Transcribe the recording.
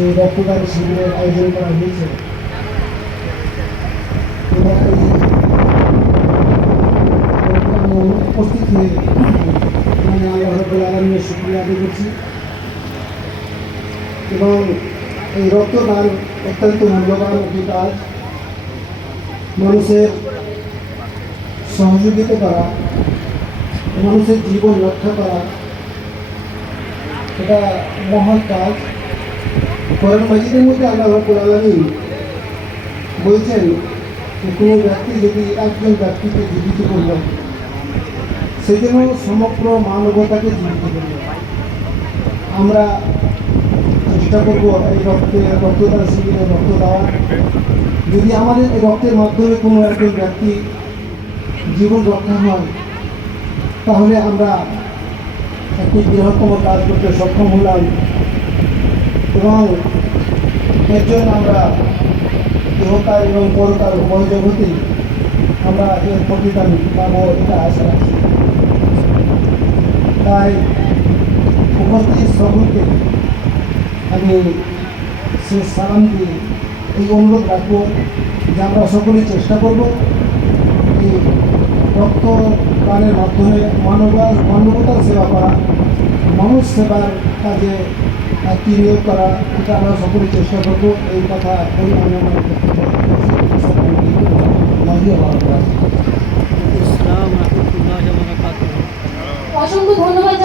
যে রক্তদান শিবিরের আয়োজন করা হয়েছে এবং এই উপস্থিত হয়ে আমি আল্লাহ রাব্বুল আলামিনের শুকরিয়া আদায় করছি। এবং এই রক্তদান অত্যন্ত মূল্যবান একটি কাজ। মানুষের সহযোগিতা করা, মানুষের জীবন রক্ষা করা, এটা মহান কাজ। কোরআন মাজিদের মধ্যে আল্লাহ রাব্বুল আলামিন বলছেন যে কোনো ব্যক্তি যদি একজন ব্যক্তিকে জীবিত করল, সেজন্য সমগ্র মানবতাকে জীবিত করল। আমরা চেষ্টা করব এই রক্তদান শিবিরে রক্ত দেওয়া। যদি আমাদের এই রক্তের মাধ্যমে কোনো একজন ব্যক্তি জীবন রক্ষা হয়, তাহলে আমরা একটি বৃহত্তম কাজ করতে সক্ষম হলাম এবং এর জন্য আমরা ইহকাল এবং পরকাল উভয় জগতেই আমরা এর প্রতিদান পাবো, এটা আশা রাখি। তাই উপস্থিত সকলকে আমি শেষ সালাম দিয়ে এই অনুরোধ রাখবো যে আমরা সকলেই চেষ্টা করব এই রক্তদানের মাধ্যমে মানবতার সেবা করা, মানুষ সেবার কাজে একটি নিয়োগ করা, এটা আমরা সকলে চেষ্টা করব। এই কথা বলে আমি আমার অসংখ্য ধন্যবাদ।